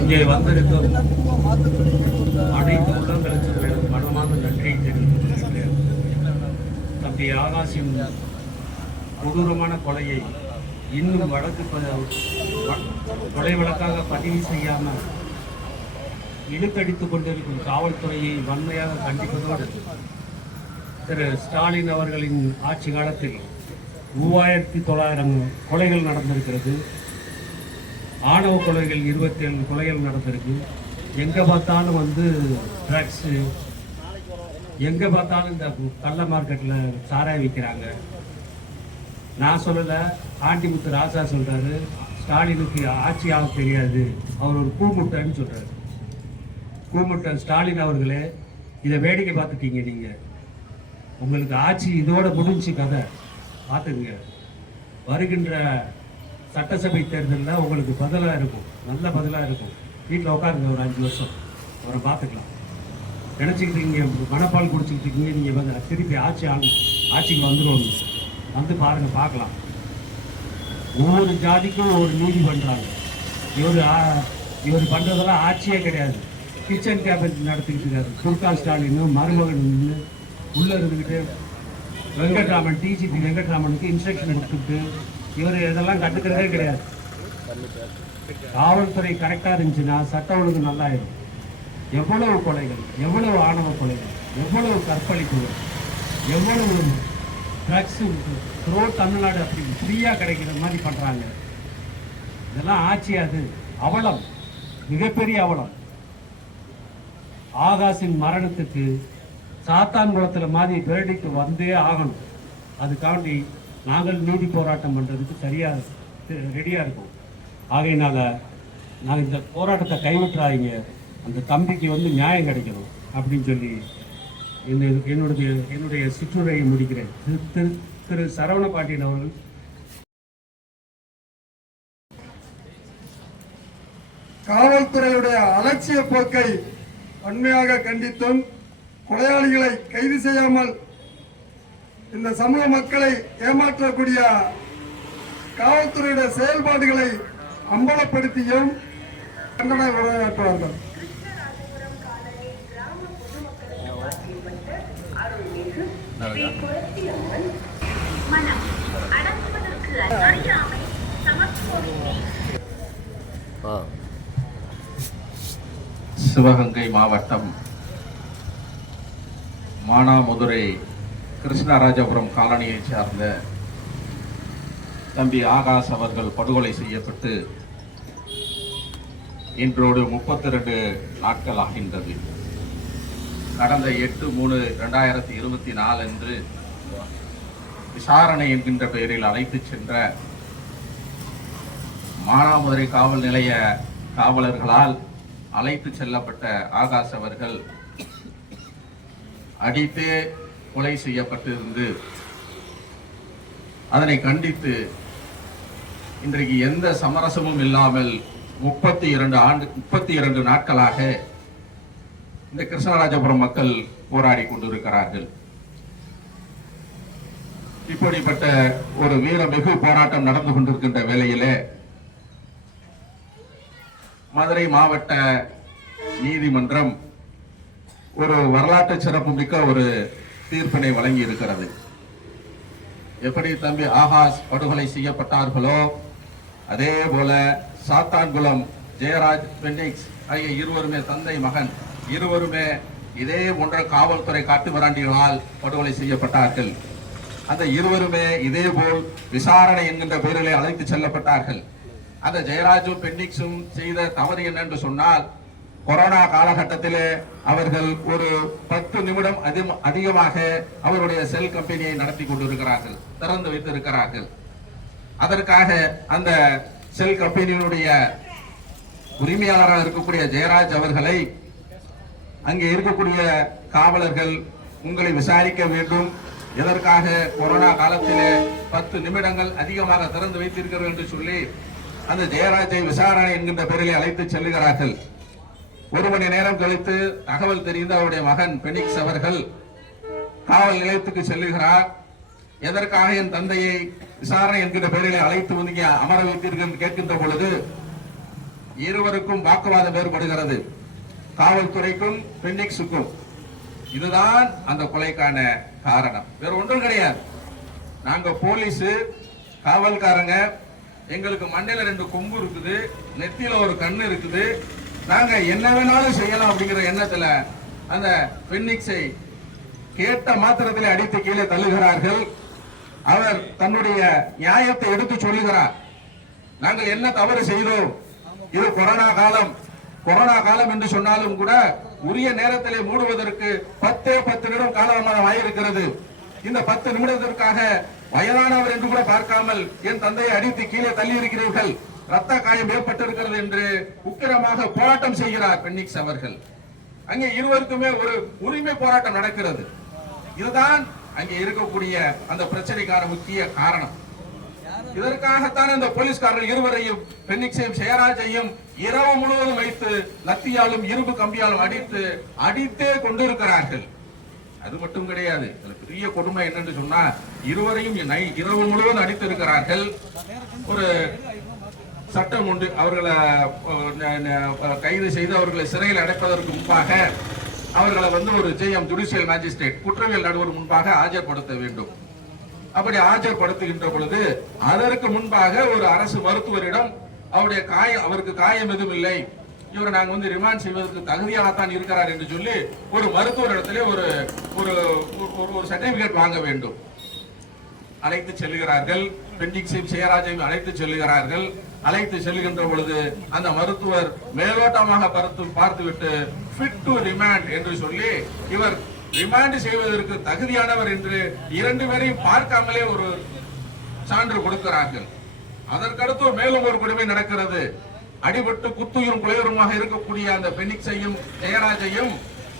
இங்கே வந்திருக்கும் அனைத்து உள்ளங்களுக்கு மனமான நன்றியை தெரிவித்துக் தம்பி ஆகாஷின் கொடூரமான கொலையை இன்னும் கொலை வழக்காக பதிவு செய்யாமல் இழுக்கடித்துக் கொண்டிருக்கும் காவல்துறையை வன்மையாக கண்டிப்பதோடு திரு ஸ்டாலின் அவர்களின் ஆட்சி காலத்தில் 3900 கொலைகள் நடந்திருக்கிறது. ஆணவ கொலைகள் 27 கொலைகள் நடந்திருக்கு. எங்கே பார்த்தாலும் ட்ரக்ஸு, எங்கே பார்த்தாலும் இந்த கள்ள மார்க்கெட்டில் சாராய விற்கிறாங்க. நான் சொல்லலை, ஆண்டிமுத்து ராசா சொல்கிறாரு, ஸ்டாலினுக்கு ஆட்சி ஆக தெரியாது, அவர் ஒரு கூமுட்டைன்னு சொல்கிறாரு. கூமுட்டை ஸ்டாலின் அவர்களே, இதை வேடிக்கை பார்த்துட்டீங்க. நீங்கள் உங்களுக்கு ஆட்சி இதோட முடிஞ்சு கதை பார்த்துங்க. வருகின்ற சட்டசபை தேர்தலில் உங்களுக்கு பதிலாக இருக்கும், நல்ல பதிலாக இருக்கும். வீட்டில் உட்காருங்க ஒரு 5 வருஷம், அவரை பார்த்துக்கலாம். நினச்சிக்கிட்டீங்க மனப்பால் குடிச்சிக்கிட்டீங்க, நீங்கள் திருப்பி ஆட்சிக்கு வந்துடுவோம். பாருங்கள், பார்க்கலாம். ஒவ்வொரு ஜாதிக்கும் ஒவ்வொரு நீதி பண்ணுறாங்க. இவர் பண்ணுறதெல்லாம் ஆட்சியே கிடையாது. கிச்சன் கேபினட் நடத்திக்கிட்டு இருக்காரு. துர்கா ஸ்டாலின் மருமகன் உள்ளே இருந்துக்கிட்டு வெங்கட்ராமன், டிஜிபி வெங்கட்ராமனுக்கு இன்ஸ்ட்ரக்ஷன் எடுத்துக்கிட்டு இவர் இதெல்லாம் கண்டுக்கிறதே கிடையாது. காவல்துறை கரெக்டாக இருந்துச்சுன்னா சட்டம் ஒழுங்கு நல்லாயிடும். எவ்வளவு கொலைகள், எவ்வளவு ஆணவ கொலைகள், எவ்வளவு கற்பழிப்புகள், எவ்வளவு ட்ரக்ஸ் தமிழ்நாடு அப்படி ஃப்ரீயாக கிடைக்கிற மாதிரி பண்ணுறாங்க. இதெல்லாம் ஆட்சியாது. அவலம், மிகப்பெரிய அவலம். ஆகாஷின் மரணத்துக்கு சாத்தான்குளத்தில் மாதிரி வேடிக்கை வந்தே ஆகணும். அதுக்காண்டி நாங்கள் நீதி போராட்டம் பண்ணுறதுக்கு சரியாக ரெடியாக இருக்கோம். ஆகையினால நாங்கள் இந்த போராட்டத்தை கைவிட்டுறாங்க, அந்த தம்பிக்கு நியாயம் கிடைக்கணும் அப்படின்னு சொல்லி என்னுடைய சிற்றுரையை முடிக்கிறேன். திரு சரவண பாண்டியன் அவர்கள். காவல்துறையுடைய அலட்சிய போக்கை வன்மையாக கண்டித்தும் கொலையாளிகளை கைது செய்யாமல் இந்த சமூக மக்களை ஏமாற்றக்கூடிய காவல்துறையுடைய செயல்பாடுகளை அம்பலப்படுத்தியும் கண்டன உரையாற்றுவார்கள். சிவகங்கை மாவட்டம் மானாமதுரை கிருஷ்ணராஜபுரம் காலனியைச் சார்ந்த தம்பி ஆகாஷ் அவர்கள் படுகொலை செய்யப்பட்டு இன்றோடு 32 நாட்கள் ஆகின்றது. கடந்த 8/3/2024 அன்று விசாரணை என்கின்ற பெயரில் அழைத்துச் சென்ற மானாமதுரை காவல் நிலைய காவலர்களால் அழைத்து செல்லப்பட்ட ஆகாஷ் அவர்கள் அடித்தே கொலை செய்யப்பட்டிருந்து அதனை கண்டித்து இன்றைக்கு எந்த சமரசமும் இல்லாமல் 32 நாட்களாக இந்த கிருஷ்ணராஜபுரம் மக்கள் போராடி கொண்டிருக்கிறார்கள். இப்படிப்பட்ட ஒரு வீரமிகு போராட்டம் நடந்து கொண்டிருக்கின்ற வேளையிலே மதுரை மாவட்ட நீதிமன்றம் ஒரு வரலாற்று சிறப்பு மிக்க ஒரு தீர்ப்பினை வழங்கி இருக்கிறது. எப்படி தம்பி ஆகாஷ் படுகொலை செய்யப்பட்டார்களோ அதே போல சாத்தான்குளம் ஜெயராஜ் பென்னிக்ஸ் ஆகிய இருவருமே தந்தை மகன் இருவருமே இதே போன்ற காவல்துறை காட்டுமிராண்டிகளால் படுகொலை செய்யப்பட்டார்கள். அந்த இருவருமே இதே போல் விசாரணை என்கின்ற பெயரிலே அழைத்து செல்லப்பட்டார்கள். அந்த ஜெயராஜும் பென்னிக்ஸும் செய்த தவறு என்னென்று சொன்னால், கொரோனா காலகட்டத்திலே அவர்கள் ஒரு 10 நிமிடம் அதிகமாக அவருடைய செல் கம்பெனியை நடத்தி கொண்டிருக்கிறார்கள், திறந்து வைத்திருக்கிறார்கள். அதற்காக அந்த செல் கம்பெனியினுடைய உரிமையாளராக இருக்கக்கூடிய ஜெயராஜ் அவர்களை அங்கே இருக்கக்கூடிய காவலர்கள் உங்களை விசாரிக்க வேண்டும், எதற்காக கொரோனா காலத்திலே 10 நிமிடங்கள் அதிகமாக திறந்து வைத்திருக்கிறார்கள் என்று சொல்லி அந்த ஜெயராஜை விசாரணை என்கின்ற பெயரிலே அழைத்து செல்லுகிறார்கள். 1 மணி நேரம் கழித்து தகவல் தெரிந்த அவருடைய மகன் பெனிக்ஸ் அவர்கள் காவல் நிலையத்துக்கு செல்லுகிறார். எதற்காக என் தந்தையை விசாரணை என்கின்ற பெயரிலே அழைத்து வந்து அமர வைத்தீர்கள் என்று கேட்கின்ற பொழுது, இருவருக்கும் வாக்குவாதம் ஏற்படுகிறது, காவல்துறைக்கும் பென்னிக்ஸுக்கும். இதுதான் அந்த கொலைக்கான காரணம், வேற ஒன்றும் கிடையாது. நாங்க போலீஸ் காவல்காரங்க, எங்களுக்கு மண்டையில 2 கொம்பு இருக்குது, நெத்தியில ஒரு கண்ணு இருக்குது, நாங்க என்ன வேணாலும் செய்யலாம் அப்படிங்கிற எண்ணத்துல அந்த பென்னிக்ஸை கேட்ட மாத்திரத்திலே அடித்து கீழே தள்ளுகிறார்கள். அவர் தன்னுடைய நியாயத்தை எடுத்து சொல்லுகிறார். நாங்கள் என்ன தவறு செய்தோம், இது கொரோனா காலம் என்று சொன்னாலும் கூட உரிய நேரத்திலே மூடுவதற்கு 10 நிமிடம் காலதாமதம் ஆயிருக்கிறது. இந்த 10 நிமிடத்திற்காக வயதானவர் என்று கூட பார்க்காமல் என் தந்தையை அடித்து கீழே தள்ளி இருக்கிறீர்கள், ரத்த காயம் ஏற்பட்டிருக்கிறது என்று உக்கிரமாக போராட்டம் செய்கிறார் பென்னிக்ஸ் அவர்கள். அங்கே இருவருக்குமே ஒரு உரிமை போராட்டம் நடக்கிறது. இதுதான் அங்கே இருக்கக்கூடிய அந்த பிரச்சனைக்கான முக்கிய காரணம். இதற்காகத்தான் இந்த போலீஸ்காரர்கள் இருவரையும், பென்னிக்ஸையும் ஜெயராஜையும் இரவு முழுவதும் வைத்து லத்தியாலும் இரும்பு கம்பியாலும் அடித்தே கொண்டிருக்கிறார்கள். அது மட்டும் கிடையாது, பெரிய கொடுமை என்னன்னு சொன்னா, இருவரையும் இரவு முழுவதும் அடித்திருக்கிறார்கள். ஒரு சட்டம் உண்டு, அவர்களை கைது செய்து அவர்களை சிறையில் அடைப்பதற்கு முன்பாக அவர்களை ஒரு ஜுடிஷியல் மேஜிஸ்ட்ரேட், குற்றவியல் நடுவர் முன்பாக ஆஜர்படுத்த வேண்டும். அப்படி ஆஜர்படுத்துகின்ற பொழுது அதற்கு முன்பாக ஒரு அரசு மருத்துவரிடம் அவருக்கு காயம் எதுவும் இல்லை, இவரை நாங்க ரிமாண்ட் செய்வதற்கு தகுதியாகத்தான் இருக்கிறார் என்று சொல்லி ஒரு மருத்துவர் இடத்திலே ஒரு சர்டிபிகேட் வாங்க வேண்டும். அழைத்து செல்கிறார்கள், பென்னிக்ஸையும் ஜெயராஜையும் அழைத்து செல்கிறார்கள். அழைத்து செல்கின்ற பொழுது அந்த மருத்துவர் மேலோட்டமாக பார்த்துவிட்டு ஃபிட் டு ரிமாண்ட் என்று சொல்லி இவர் ரிமாண்ட் செய்வதற்கு தகுதியானவர் என்று 2 பேரையும் பார்க்காமலே ஒரு சான்று கொடுக்கிறார்கள். அதற்கடுத்து மேலும் ஒரு கொடுமை நடக்கிறது. அடிபட்டு குத்துயிரும் குலையுருமாக இருக்கக்கூடிய அந்த பென்னிக்ஸையும் ஜெயராஜையும்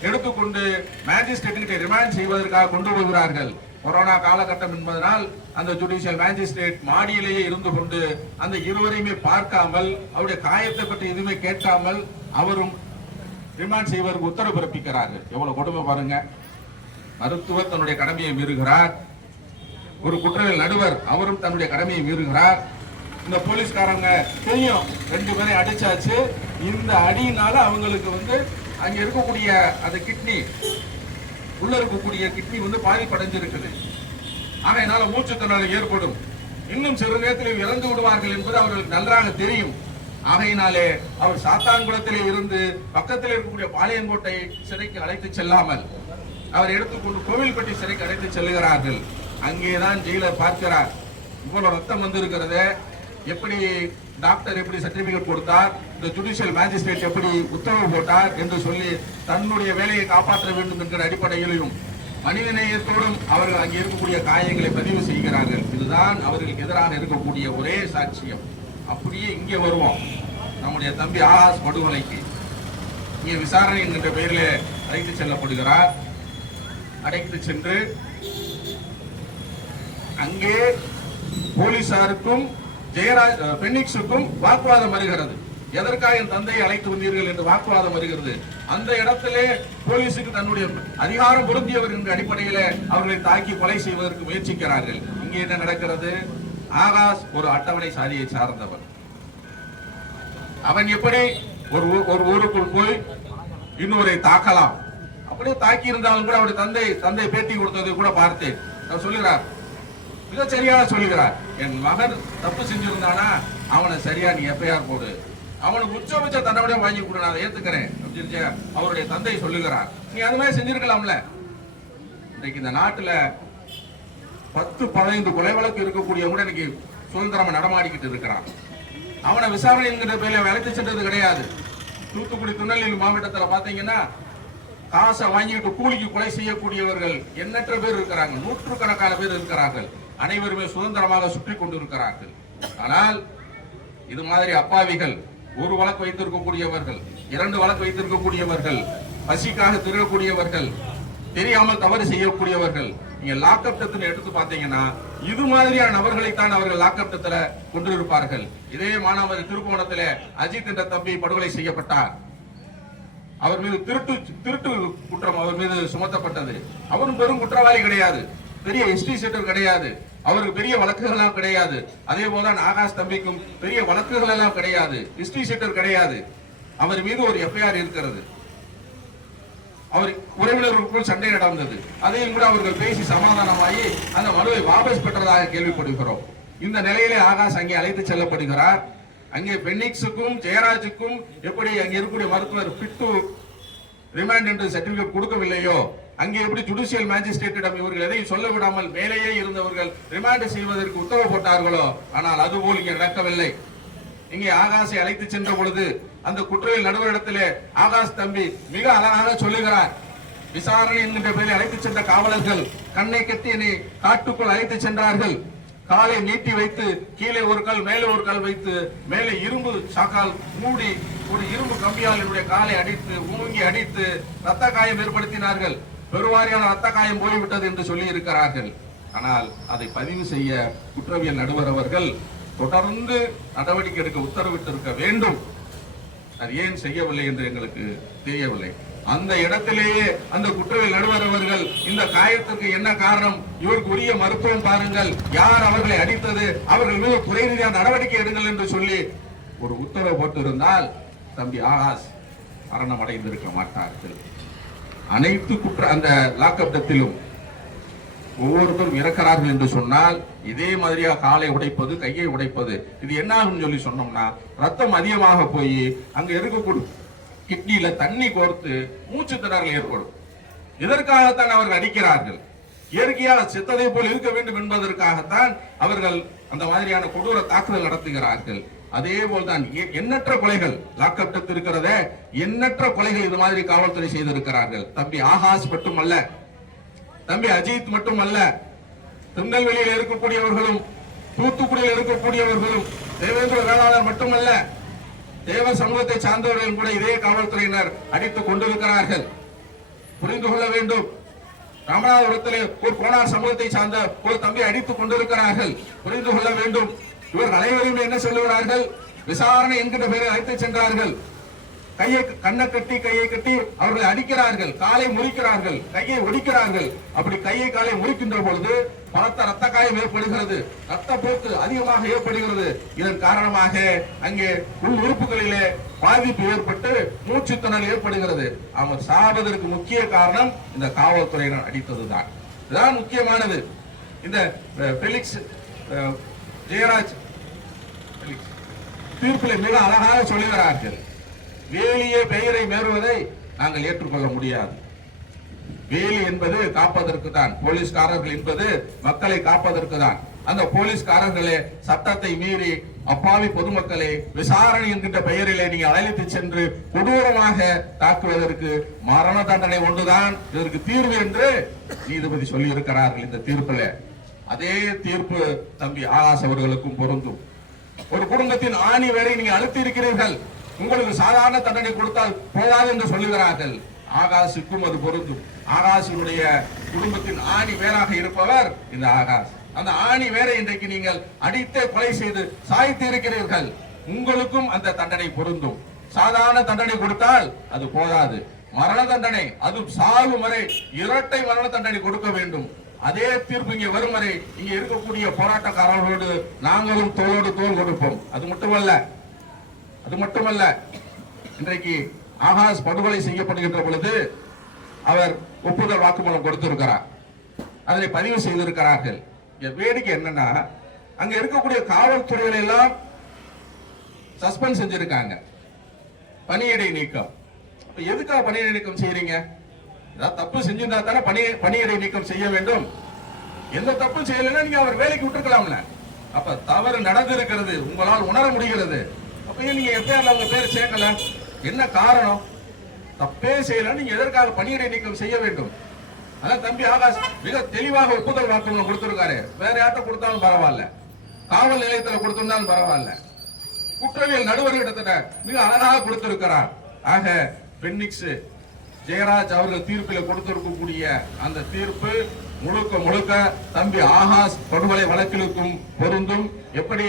எடுத்துக்கொண்டு மேஜிஸ்ட்ரேட் ரிமாண்ட் செய்வதற்காக கொண்டு போகிறார்கள். கொரோனா காலகட்டம் என்பதனால் அந்த ஜுடிஷியல் மேஜிஸ்ட்ரேட் மாடியிலேயே இருந்து கொண்டு அந்த இருவரையுமே பார்க்காமல், அவருடைய காயத்தை பற்றி எதுவுமே கேட்காமல் அவரும் ரிமாண்ட் செய்வதற்கு உத்தரவு பிறப்பிக்கிறார்கள். எவ்வளவு கொடுமை பாருங்க. மருத்துவர் தன்னுடைய கடமையை மீறுகிறார், ஒரு குற்றவியல் நடுவர் அவரும் தன்னுடைய கடமையை மீறுகிறார். இந்த போலீஸ்காரங்க தெரியும் 2 பேரை அடிச்சாச்சு, இந்த அடியினால அவங்களுக்கு அங்க இருக்கக்கூடிய அந்த கிட்னி, உள்ள இருக்கக்கூடிய கிட்னி பாதிப்படைஞ்சிருக்குது. ஆகையினால மூச்சுத்திணறல் ஏற்படும், இன்னும் சிறு நேரத்தில் இறந்து விடுவார்கள் என்பது அவர்களுக்கு நன்றாக தெரியும். ஆகையினாலே அவர் சாத்தான்குளத்திலே இருந்து பக்கத்தில் இருக்கக்கூடிய பாளையங்கோட்டை சிறைக்கு அழைத்து செல்லாமல் அவர் எடுத்துக்கொண்டு கோவில்பட்டி சிறைக்கு அழைத்து செல்லுகிறார்கள். அங்கேதான் ஜெயிலர் பார்க்கிறார், இவ்வளவு ரத்தம் வந்திருக்கிறது, எப்படி டாக்டர் எப்படி சர்டிபிகேட் கொடுத்தார், இந்த ஜுடிஷியல் மேஜிஸ்ட்ரேட் எப்படி உத்தரவு போட்டார் என்று சொல்லி தன்னுடைய வேலையை காப்பாற்ற வேண்டும் என்கிற அடிப்படையிலும் மனிதநேயத்தோடும் அவர்கள் அங்கே இருக்கக்கூடிய காயங்களை பதிவு செய்கிறார்கள். இதுதான் அவர்களுக்கு எதிராக இருக்கக்கூடிய ஒரே சாட்சியம். அப்படியே இங்கே வருவோம், நம்முடைய தம்பி ஆகாஷ் படுகொலைக்கு இங்கே விசாரணை என்கின்ற பெயரில் அழைத்து செல்லப்படுகிறார். அழைத்து சென்று அங்கே போலீசாருக்கும் பென்னிக்ஸுக்கும் வாக்குவாதம் வருகிறது. எதற்காக என் தந்தையை அழைத்து வந்தீர்கள் என்று வாக்குவாதம் வருகிறது. அந்த இடத்திலே போலீசுக்கு தன்னுடைய அதிகாரம் பொருந்தியவர் என்ற அடிப்படையில் அவர்களை தாக்கி கொலை செய்வதற்கு முயற்சிக்கிறார்கள். இங்கே என்ன நடக்கிறது? ஆகாஷ் ஒரு அட்டவணை சாதியை சார்ந்தவர். அவன் எப்படி ஒரு ஊருக்குள் போய் இன்னொரு தாக்கலாம், அப்படியே தாக்கி இருந்தாலும் கூட அவருடைய தந்தை பேட்டி கொடுத்ததை கூட பார்த்தேன். அவர் சொல்லுகிறார், மிக சரியாக சொல்லுகிறார், என் மகன் தப்பு செஞ்சிருந்தானா அவனை சரியா நீ எஃப்ஐஆர் போடு, அவனுக்கு உச்சபட்ச தண்டனை வாங்கி கொடு, நான் ஏத்துக்கிறேன் அப்படின்னு அவருடைய தந்தை சொல்லுகிறார். நீ அது மாதிரி செஞ்சிருக்கலாம்ல. இன்னைக்கு இந்த நாட்டுல 10-15 கொலை வழக்கு இருக்கக்கூடிய கூட இன்னைக்கு சுதந்திரமா நடமாடிக்கிட்டு இருக்கிறான். அவனை விசாரணை என்கிற பேர்ல அழைத்து சென்றது கிடையாது. தூத்துக்குடி திருநெல்வேலி மாவட்டத்தில் பாத்தீங்கன்னா காசை வாங்கிட்டு கூலிக்கு கொலை செய்யக்கூடியவர்கள் எண்ணற்ற பேர் இருக்கிறாங்க, நூற்றுக்கணக்கான பேர் இருக்கிறார்கள். அனைவருமே சுதந்திரமாக சுற்றி கொண்டிருக்கிறார்கள். ஆனால் இது மாதிரி அப்பாவிகள், 1 வழக்கு வைத்திருக்கக்கூடியவர்கள், 2 வழக்கு வைத்திருக்கக்கூடியவர்கள், பசிக்காக திருடக்கூடியவர்கள், தெரியாமல் தவறு செய்யக்கூடியவர்கள், நீங்க லாக்அப் டெத் எடுத்து பாத்தீங்கன்னா இது மாதிரியான நபர்களைத்தான் அவர்கள் லாக்அப் டெத்ல கொண்டிருப்பார்கள். இதே மானாமதி திருப்புவனத்திலே அஜித் என்ற தம்பி படுகொலை செய்யப்பட்டார். அவர் மீது திருட்டு குற்றம் அவர் மீது சுமத்தப்பட்டது. அவரும் பெரும் குற்றவாளி கிடையாது, பெரிய எஸ்டி செட்டர் கிடையாது. அவருக்கு பெரிய வழக்குகள் எல்லாம் கிடையாது. அதே போலதான் ஆகாஷ் தம்பிக்கும் பெரிய வழக்குகள் எல்லாம் கிடையாது, ஹிஸ்டரி ஷீட்டர் கிடையாது. அவர் மீது ஒரு எஃப்ஐஆர் இருக்கிறது. அவர் உறவினர்களுக்குள் சண்டை நடந்தது, அதையும் கூட அவர்கள் பேசி சமாதானமாகி அந்த மனுவை வாபஸ் பெற்றதாக கேள்விப்படுகிறோம். இந்த நிலையிலே ஆகாஷ் அங்கே அழைத்து செல்லப்படுகிறார். அங்கே பென்னிக்ஸுக்கும் ஜெயராஜுக்கும் எப்படி அங்கே இருக்கக்கூடிய மருத்துவர் ஃபிட் டு ரிமாண்ட் என்று சர்டிபிகேட் கொடுக்கவில்லையோ, அங்கே எப்படி ஜுடிஷியல் மேஜிஸ்ட்ரேட்டிடம் இவர்கள் எதையும் சொல்ல விடாமல் மேலேயே இருந்தவர்கள் ரிமாண்ட் செய்வதற்கு உத்தரவு போட்டார்களோ, ஆனால் அதுபோல் இங்கே நடக்கவில்லை. இங்கே ஆகாஷை அழைத்து சென்ற பொழுது அந்த குற்றவியல் நடுவரிடத்திலே ஆகாஷ் தம்பி மிக அழகாக சொல்லுகிறார். விசாரணை என்கின்ற பெயரில் அழைத்து சென்ற காவலர்கள் கண்ணை கட்டி என்னை காட்டுக்குள் அழைத்து சென்றார்கள். காலை நீட்டி வைத்து கீழே ஒரு கால் மேலே ஒரு கால் வைத்து மேலே இரும்பு சாக்கால் மூடி ஒரு இரும்பு கம்பியால் என்னுடைய காலை அடித்து ஊங்கி அடித்து ரத்த காயம் ஏற்படுத்தினார்கள். பெருவாரியான ரத்த காயம் போய்விட்டது என்று சொல்லி இருக்கிறார்கள். ஆனால் அதை பதிவு செய்ய குற்றவியல் நடுவர் அவர்கள் தொடர்ந்து நடவடிக்கை எடுக்க உத்தரவிட்டிருக்க வேண்டும். அது ஏன் செய்யவில்லை என்று எங்களுக்கு தெரியவில்லை. அந்த இடத்திலேயே அந்த குற்றவியல் நடுவர் அவர்கள் இந்த காயத்திற்கு என்ன காரணம், இவருக்கு உரிய மருத்துவம் பாருங்கள், யார் அவர்களை அடித்தது, அவர்கள் மீது குறை ரீதியான நடவடிக்கை எடுங்கள் என்று சொல்லி ஒரு உத்தரவு போட்டிருந்தால் தம்பி ஆகாஷ் மரணம் அடைந்திருக்க மாட்டார்கள். அனைத்து அந்த லாக்அப் டெத்திலும் ஒவ்வொருத்தரும் இறக்கிறார்கள் என்று சொன்னால் இதே மாதிரியா காலை உடைப்பது, கையை உடைப்பது, இது என்ன ஆகும் சொல்லி சொன்னோம்னா ரத்தம் அதிகமாக போய் அங்க இருக்கக்கூடிய கிட்னியில தண்ணி கோர்த்து மூச்சு திணறல் ஏற்படும். இதற்காகத்தான் அவர்கள் அடிக்கிறார்கள். இயற்கையாக செத்ததை போல் இருக்க வேண்டும் என்பதற்காகத்தான் அவர்கள் அந்த மாதிரியான கொடூர தாக்குதல் நடத்துகிறார்கள். அதே போல்தான் எண்ணற்ற கொலைகள் லாக்அப் டெத் இருக்கிறதே, எண்ணற்ற கொலைகள் இது மாதிரி காவல்துறை செய்திருக்கிறார்கள். தம்பி ஆகாஷ் மட்டுமல்ல, தம்பி அஜித் மட்டுமல்ல, திருநெல்வேலியில் இருக்கக்கூடியவர்களும் தூத்துக்குடியில் இருக்கக்கூடியவர்களும் தேவேந்திர வேளாளர் மட்டுமல்ல, தேவ சமூகத்தை சார்ந்தவர்கள் கூட இதே காவல்துறையினர் அடித்துக் கொண்டிருக்கிறார்கள். புரிந்து கொள்ள வேண்டும். ராமநாதபுரத்திலே ஒரு கோனார் சமூகத்தை சார்ந்த ஒரு தம்பி அடித்துக் கொண்டிருக்கிறார்கள். புரிந்து கொள்ள வேண்டும். இவர்கள் அனைவரும் என்ன சொல்லுகிறார்கள், விசாரணை என்கின்ற பெயரை அழைத்து சென்றார்கள். கையை கண்ணை கட்டி கையை கட்டி அவர்களை அடிக்கிறார்கள், காலை முறிக்கிறார்கள், கையை ஒடிக்கிறார்கள். அப்படி கையை காலை முறிக்கின்ற பொழுது பலத்த ரத்த காயம் ஏற்படுகிறது, ரத்த போக்கு அதிகமாக ஏற்படுகிறது. இதன் காரணமாக அங்கே உள் உறுப்புகளிலே பாதிப்பு ஏற்பட்டு மூச்சு திணறல் ஏற்படுகிறது. அவர் சாவதற்கு முக்கிய காரணம் இந்த காவல்துறையினர் அடித்ததுதான். இதுதான் முக்கியமானது. இந்த பெலிக்ஸ் ஜெயராஜ் தீர்ப்பில் மிக அழகாக சொல்லுகிறார்கள், வேலியே பெயரை மேறுவதை நாங்கள் ஏற்றுக்கொள்ள முடியாது. வேலி என்பது காப்பதற்கு தான், போலீஸ்காரர்கள் என்பது மக்களை காப்பதற்கு தான். அந்த போலீஸ்காரர்களே சட்டத்தை மீறி அப்பாவி பொதுமக்களை விசாரணை என்கின்ற பெயரிலே நீங்கள் அழைத்து சென்று கொடூரமாக தாக்குவதற்கு மரண தண்டனை ஒன்றுதான் இதற்கு தீர்வு என்று நீதிபதி சொல்லி இருக்கிறார்கள் இந்த தீர்ப்பில். அதே தீர்ப்பு தம்பி ஆகாஷ் அவர்களுக்கும் பொருந்தும். ஒரு குடும்பத்தின் ஆணி வரை நீங்க அழுத்தி இருக்கிறீர்கள், உங்களுக்கு சாதாரண தண்டனை கொடுத்தால் போதாது என்று சொல்லுகிறார்கள். ஆகாஷுக்கும் அது பொருந்தும். ஆகாஷினுடைய குடும்பத்தின் ஆணி வேறாக இருப்பவர் இந்த ஆகாஷ். அந்த ஆணி வேற இன்றைக்கு நீங்கள் அடித்தே கொலை செய்து சாய்த்து இருக்கிறீர்கள். உங்களுக்கும் அந்த தண்டனை பொருந்தும். சாதாரண தண்டனை கொடுத்தால் அது போதாது, மரண தண்டனை, அது சாகும் வரை இரட்டை மரண தண்டனை கொடுக்க வேண்டும். அதே தீர்ப்பு இங்கே வரும் வரை இங்க இருக்கக்கூடிய போராட்டக்காரர்களோடு நாங்களும் தோளோடு தோல் கொடுப்போம். அது மட்டுமல்ல, இன்றைக்கு ஆகாஷ் படுகொலை செய்யப்படுகின்ற பொழுது அவர் ஒப்புதல் வாக்குமூலம் கொடுத்திருக்கிறார், அதனை பதிவு செய்திருக்கிறார்கள். வேடிக்கை என்னன்னா, அங்க இருக்கக்கூடிய காவல்துறைகளை எல்லாம் சஸ்பெண்ட் செஞ்சிருக்காங்க, பணியிடை நீக்கம். எதுக்காக பணியிடை நீக்கம் செய்யறீங்க? தப்பு செஞ்சிருந்தா தானே பணியிடை நீக்கம் செய்ய வேண்டும். எந்த தப்பு செய்யலைன்னா நீங்க அவர் வேலைக்கு விட்டுருக்கலாம்ல. அப்ப தவறு நடந்திருக்கிறது, உங்களால் உணர முடிகிறது. அப்ப நீங்க எஃப்ஐஆர்ல உங்க பேர் சேர்க்கல, என்ன காரணம்? தப்பே செய்யல, நீங்க எதற்காக பணியிடை நீக்கம் செய்ய வேண்டும்? அதான் தம்பி ஆகாஷ் மிக தெளிவாக ஒப்புதல் வாக்குமூலம் கொடுத்திருக்காரு. வேற யார்ட்ட கொடுத்தாலும் பரவாயில்ல, காவல் நிலையத்தில் கொடுத்திருந்தாலும் பரவாயில்ல, குற்றவியல் நடுவர் இடத்துல மிக அழகாக கொடுத்திருக்கிறார். ஆக பென்னிக்ஸ் ஜெயராஜ் அவர்கள் தீர்ப்பில் கொடுத்திருக்கக்கூடிய அந்த தீர்ப்பு முழுக்க தம்பி ஆகாஷ் படுகொலை வழக்கிற்கும் பொருந்தும். எப்படி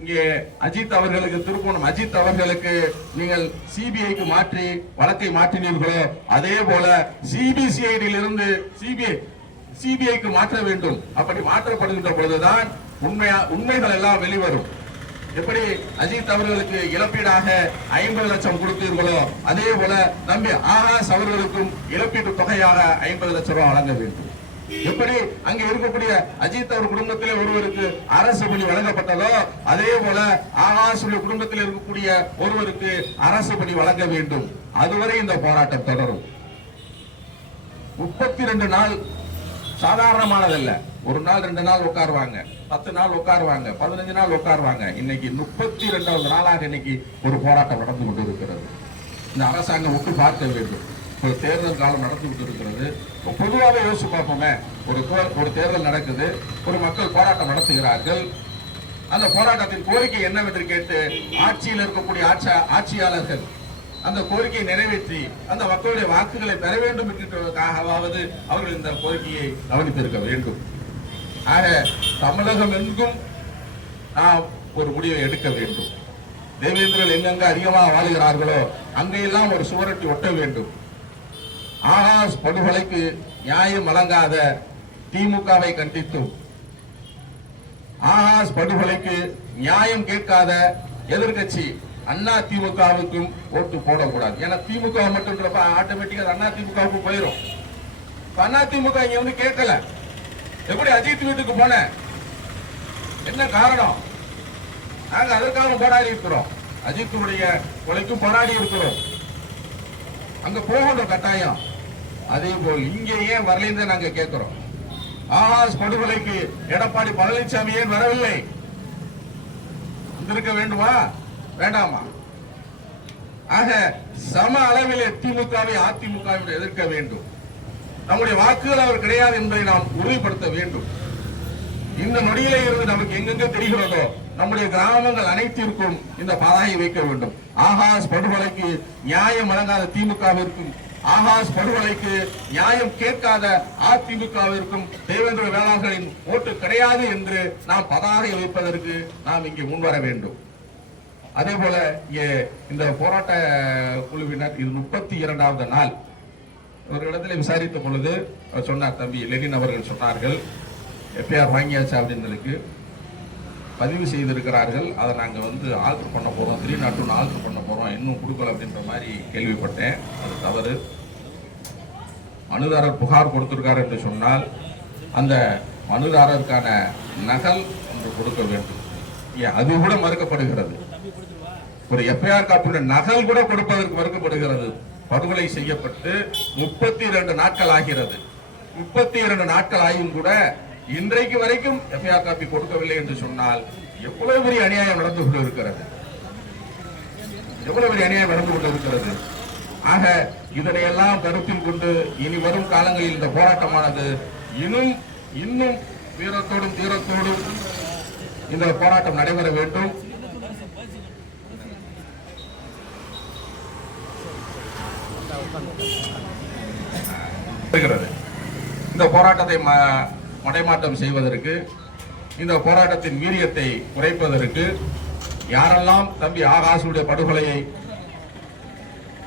இங்கே அஜித் அவர்களுக்கு, திருப்போணம் அஜித் அவர்களுக்கு நீங்கள் சிபிஐக்கு மாற்றி வழக்கை மாற்றினீர்களோ, அதே போல சிபிசிஐடியில் இருந்து சிபிஐ சிபிஐக்கு மாற்ற வேண்டும். அப்படி மாற்றப்படுகின்ற பொழுதுதான் உண்மைகள் எல்லாம் வெளிவரும். எப்படி அஜித் அவர்களுக்கு இழப்பீடாக 50 லட்சம் கொடுத்தீர்களோ அதே போல தம்பி ஆகாஷ் அவர்களுக்கும் இழப்பீட்டு தொகையாக 50 லட்சம் ரூபாய் வழங்க வேண்டும். எப்படி அங்கே இருக்கக்கூடிய அஜித் அவர் குடும்பத்திலே ஒருவருக்கு அரசு பணி வழங்கப்பட்டதோ அதே போல ஆகாஷ் குடும்பத்தில் இருக்கக்கூடிய ஒருவருக்கு அரசு பணி வழங்க வேண்டும். அதுவரை இந்த போராட்டம் தொடரும். 32 நாள் சாதாரணமானதல்ல. ஒரு நாள் 2 நாள் உட்காருவாங்க, 10 நாள் உட்காருவாங்க, 15 நாள் உட்காருவாங்க. இன்னைக்கு 32வது நாளாக இன்னைக்கு ஒரு போராட்டம் நடந்து கொண்டு இருக்கிறது. இந்த அரசாங்கம் விட்டு பார்க்க வேண்டும். ஒரு தேர்தல் காலம் நடந்து கொண்டு இருக்கிறது. பொதுவாக யோசிச்சு பார்ப்போமே, ஒரு தேர்தல் நடக்குது, ஒரு மக்கள் போராட்டம் நடத்துகிறார்கள். அந்த போராட்டத்தின் கோரிக்கை என்னவென்று கேட்டு ஆட்சியில் இருக்கக்கூடிய ஆட்சியாளர்கள் அந்த கோரிக்கையை நிறைவேற்றி அந்த மக்களுடைய வாக்குகளை பெற வேண்டும் என்பதற்காகவாவது அவர்கள் இந்த கோரிக்கையை கவனித்திருக்க வேண்டும். ஆக தமிழகம் எங்கும் நாம் ஒரு முடிவை எடுக்க வேண்டும். தேவேந்திரர்கள் எங்கெங்க அதிகமாக வாழுகிறார்களோ அங்கெல்லாம் ஒரு சுவரொட்டி ஒட்ட வேண்டும். ஆகாஷ் படுகொலைக்கு நியாயம் வழங்காத திமுகவை கண்டித்தும் ஆகாஷ் படுகொலைக்கு நியாயம் கேட்காத எதிர்கட்சி அண்ணா திமுகவுக்கும் ஓட்டு போடக்கூடாது. ஏன்னா திமுக மட்டும்ன்றப்ப ஆட்டோமேட்டிக்கா அண்ணா திமுகவுக்கு போயிடும். அண்ணா திமுக இங்க வந்து கேட்கல. எப்படி அஜித் வீட்டுக்கு போன என்ன காரணம்? நாங்க அதற்காக போராடி இருக்கிறோம். அஜித்துடைய கொலைக்கும் போராடி இருக்கிறோம். அங்க போகின்ற கட்டாயம். அதே போல் இங்கே ஏன் வரலைன்னு நாங்க கேட்கிறோம். ஆகாஷ் படுகொலைக்கு எடப்பாடி பழனிசாமி ஏன் வரவில்லை? இருக்க வேண்டுமா வேண்டாமா? ஆக சம அளவிலே திமுகவை அதிமுகவை எதிர்க்க வேண்டும். நம்முடைய வாக்குகள் அவர் கிடையாது என்பதை நாம் உறுதிப்படுத்த வேண்டும். இந்த நொடியிலே இருந்து நமக்கு எங்கெங்க தெரிகிறதோ நம்முடைய கிராமங்கள் அனைத்திற்கும் இந்த பதாகை வைக்க வேண்டும். ஆகாஷ் படுகொலைக்கு நியாயம் வழங்காத திமுகவிற்கும் ஆகாஷ் படுகொலைக்கு நியாயம் கேட்காத அதிமுகவிற்கும் தேவேந்திர வேளாளர்களின் ஓட்டு கிடையாது என்று நாம் பதாகை வைப்பதற்கு நாம் இங்கே முன்வர வேண்டும். அதே போல இந்த போராட்ட குழுவினர் இது 32வது நாள். ஒரு இடத்துல விசாரித்த பொழுது சொன்னார், தம்பி லெனின் அவர்கள் சொன்னார்கள், எஃப்ஐஆர் வாங்கியாச்சு அப்படின்றதுக்கு பதிவு செய்திருக்கிறார்கள். அதை நாங்கள் ஆல்டர் பண்ண போகிறோம், 301 ஆல்டர் பண்ண போகிறோம், இன்னும் கொடுக்கல அப்படின்ற மாதிரி கேள்விப்பட்டேன். அது தவறு. மனுதாரர் புகார் கொடுத்திருக்கார் என்று சொன்னால் அந்த மனுதாரருக்கான நகல் ஒன்று கொடுக்க வேண்டும். அது கூட மறுக்கப்படுகிறது. ஒரு எஃப்ஐஆர் காப்பியுடைய நகல் கூட கொடுப்பதற்கு மறுக்கப்படுகிறது. படுகொலை செய்யப்பட்டு 32 நாட்கள் ஆகிறது. 32 நாட்கள் ஆகியும் கூட இன்றைக்கு வரைக்கும் எஃப்ஐஆர் காப்பி கொடுக்கவில்லை என்று சொன்னால் எவ்வளவு பெரிய அநியாயம் நடந்து கொண்டிருக்கிறது. எவ்வளவு பெரிய அநியாயம் நடந்து கொண்டிருக்கிறது. ஆக இதனையெல்லாம் கருத்தில் கொண்டு இனி வரும் காலங்களில் இந்த போராட்டமானது இன்னும் வீரத்தோடும் தீரத்தோடும் இந்த போராட்டம் நடைபெற வேண்டும். இந்த போராட்டத்தை மடைமாற்றம் செய்வதற்கு, இந்த போராட்டத்தின் வீரியத்தை குறைப்பதற்கு யாரெல்லாம் தம்பி ஆகாஷுடைய படுகொலையை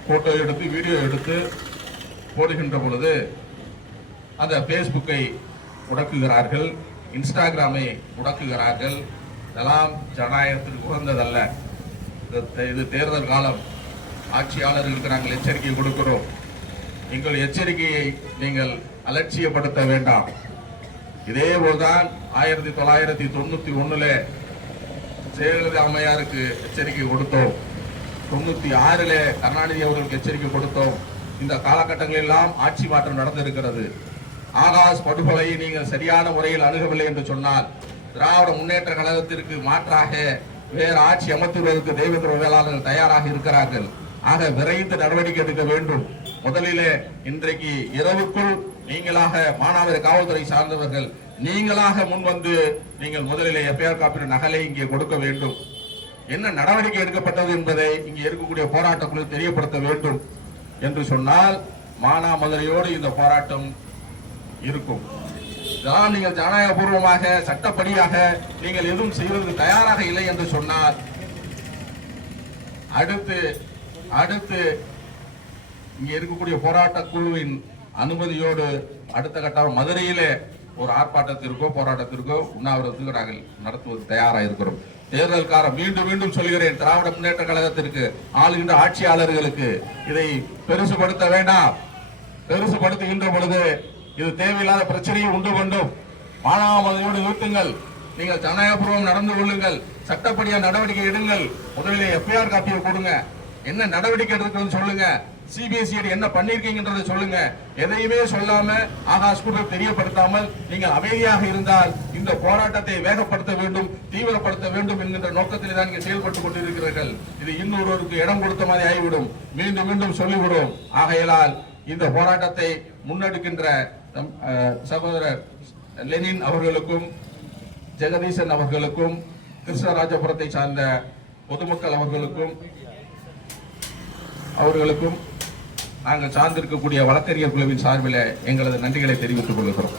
போட்டோ எடுத்து வீடியோ எடுத்து போடுகின்ற பொழுது அந்த பேஸ்புக்கை முடக்குகிறார்கள், இன்ஸ்டாகிராமை முடக்குகிறார்கள். இதெல்லாம் ஜனநாயகத்திற்கு உகந்ததல்ல. இது தேர்தல் காலம். ஆட்சியாளர்களுக்கு நாங்கள் எச்சரிக்கை கொடுக்கிறோம். எங்கள் எச்சரிக்கையை நீங்கள் அலட்சியப்படுத்த வேண்டாம். இதே போல்தான் 1991 ஜெயலலிதா அம்மையாருக்கு எச்சரிக்கை கொடுத்தோம். 96 கருணாநிதி அவர்களுக்கு எச்சரிக்கை கொடுத்தோம். இந்த காலகட்டங்களில் எல்லாம் ஆட்சி மாற்றம் நடந்திருக்கிறது. ஆகாஷ் படுகொலையை நீங்கள் சரியான முறையில் அணுகவில்லை என்று சொன்னால் திராவிட முன்னேற்ற கழகத்திற்கு மாற்றாக வேறு ஆட்சி அமர்த்துவதற்கு தேவேந்திர வேளாளர்கள் தயாராக இருக்கிறார்கள். ஆக விரைந்து நடவடிக்கை எடுக்க வேண்டும். முதலிலே இன்றைக்கு இரவுக்குள் நீங்களாக மானாவாரி காவல்துறை சார்ந்தவர்கள் நீங்களாக முன்வந்து நீங்கள் முதலிலே எஃப்ஐஆர் காப்பி நகலை இங்கே கொடுக்க வேண்டும். என்ன நடவடிக்கை எடுக்கப்பட்டது என்பதை இங்கே இருக்கக்கூடிய போராட்ட குழு தெரியப்படுத்த வேண்டும் என்று சொன்னால் மானாமதுரையோடு இந்த போராட்டம் இருக்கும். இதெல்லாம் நீங்கள் ஜனநாயகபூர்வமாக சட்டப்படியாக நீங்கள் எதுவும் செய்வதற்கு தயாராக இல்லை என்று சொன்னால் அடுத்து இங்கே இருக்கக்கூடிய போராட்ட குழுவின் அனுமதியோடு அடுத்த கட்டம் மதுரையிலே ஒரு ஆர்ப்பாட்டத்திற்கோ போராட்டத்திற்கோ உண்ணாவிரதத்துக்கு நாங்கள் நடத்துவது தயாராக இருக்கிறோம். தேர்தல்காரம் மீண்டும் மீண்டும் சொல்கிறேன், திராவிட முன்னேற்ற கழகத்திற்கு, ஆளுகின்ற ஆட்சியாளர்களுக்கு இதை பெருசுபடுத்த வேண்டாம். பெருசுபடுத்துகின்ற பொழுது இது தேவையில்லாத பிரச்சனையை உண்டு கொண்டும். மானாமதியோடு நிறுத்துங்கள். நீங்கள் ஜனநாயகபூர்வம் நடந்து கொள்ளுங்கள். சட்டப்படியா நடவடிக்கை எடுங்கள். முதலிலே எஃப்ஐஆர் காப்பியை கொடுங்க. என்ன நடவடிக்கை எடுக்கிறதுன்னு சொல்லுங்க. சிபிஎஸ்இ என்ன பண்ணிருக்கீங்கன்றதை சொல்லுங்க. எதையுமே சொல்லாம ஆகாஷ் கூட தெரியப்படுத்தாமல் நீங்கள் அமைதியாக இருந்தால் இந்த போராட்டத்தை வேகப்படுத்த வேண்டும், தீவிரப்படுத்த வேண்டும் என்கின்ற நோக்கத்தில் தான் நீங்கள் செயல்பட்டுக் கொண்டிருக்கிறீர்கள். இது இன்னொருவருக்கு இடம் கொடுத்த மாதிரி ஆகிவிடும். மீண்டும் மீண்டும் சொல்லிவிடும். ஆகையால் இந்த போராட்டத்தை முன்னெடுக்கின்ற சகோதரர் லெனின் அவர்களுக்கும், ஜெகதீசன் அவர்களுக்கும், கிருஷ்ணராஜபுரத்தை சார்ந்த பொதுமக்கள் அவர்களுக்கும் நாங்கள் சார்ந்திருக்கக்கூடிய வழக்கறிஞர் குழுவின் சார்பில் எங்களது நன்றிகளை தெரிவித்துக் கொள்கிறோம்.